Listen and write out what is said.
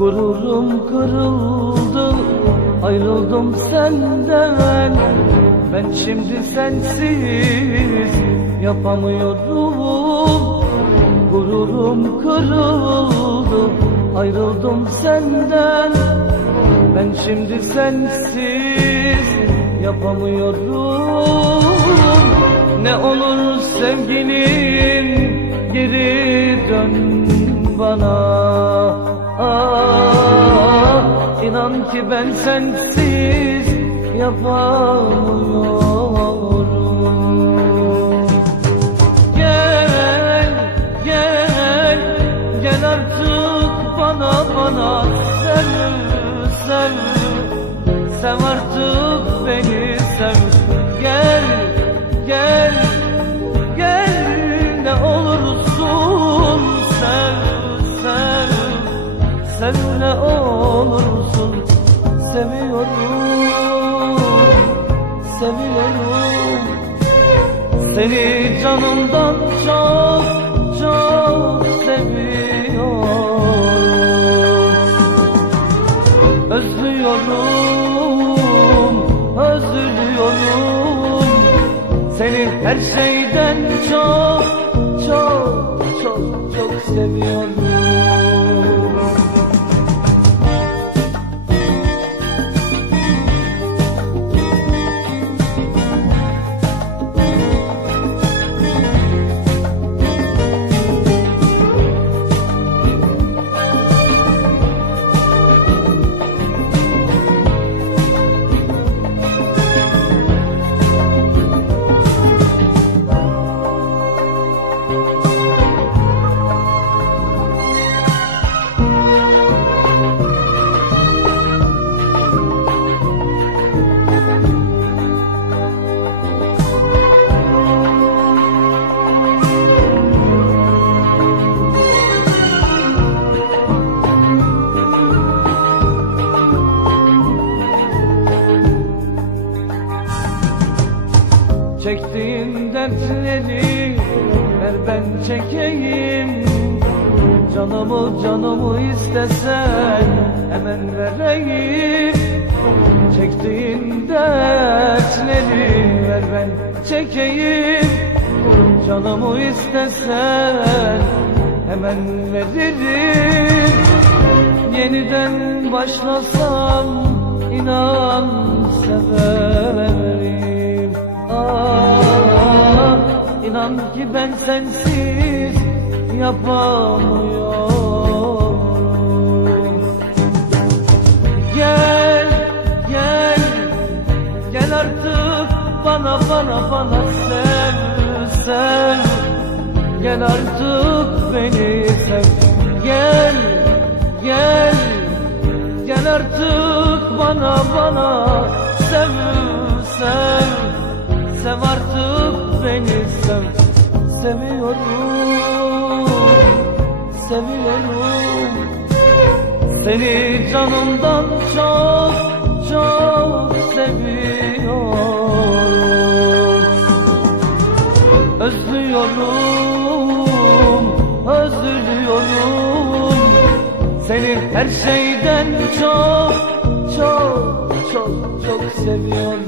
Gururum kırıldı Ayrıldım senden. Ben şimdi sensiz Yapamıyorum. Gururum kırıldı Ayrıldım senden. Ben şimdi sensiz Yapamıyorum. Ne olur sevgilim Geri dön bana inan ki ben sensiz yapamıyorum. Gel, gel, gel artık bana bana. Sev, sev, sev artık beni sev. Gel, gel, gel ne olursun sev, sev. Sev ne olursun seviyorum, seviyorum Seni canımdan çok çok seviyorum. Özlüyorum, özlüyorum. Seni her şeyden çok çok çok çok seviyorum Çektiğin dertleri ver ben çekeyim. Canımı canımı istesen hemen vereyim. Çektiğin dertleri ver ben çekeyim. Canımı istesen hemen veririm. Yeniden başlasam inan severim ben sensiz yapamıyorum. Gel, gel, gel artık bana bana bana sev, sev Gel artık beni sev Gel, gel, gel artık bana bana Sev, sev, sev artık Seviyorum, seviyorum Seni canımdan çok, çok seviyorum. Özlüyorum, özlüyorum. Seni her şeyden çok, çok, çok, çok seviyorum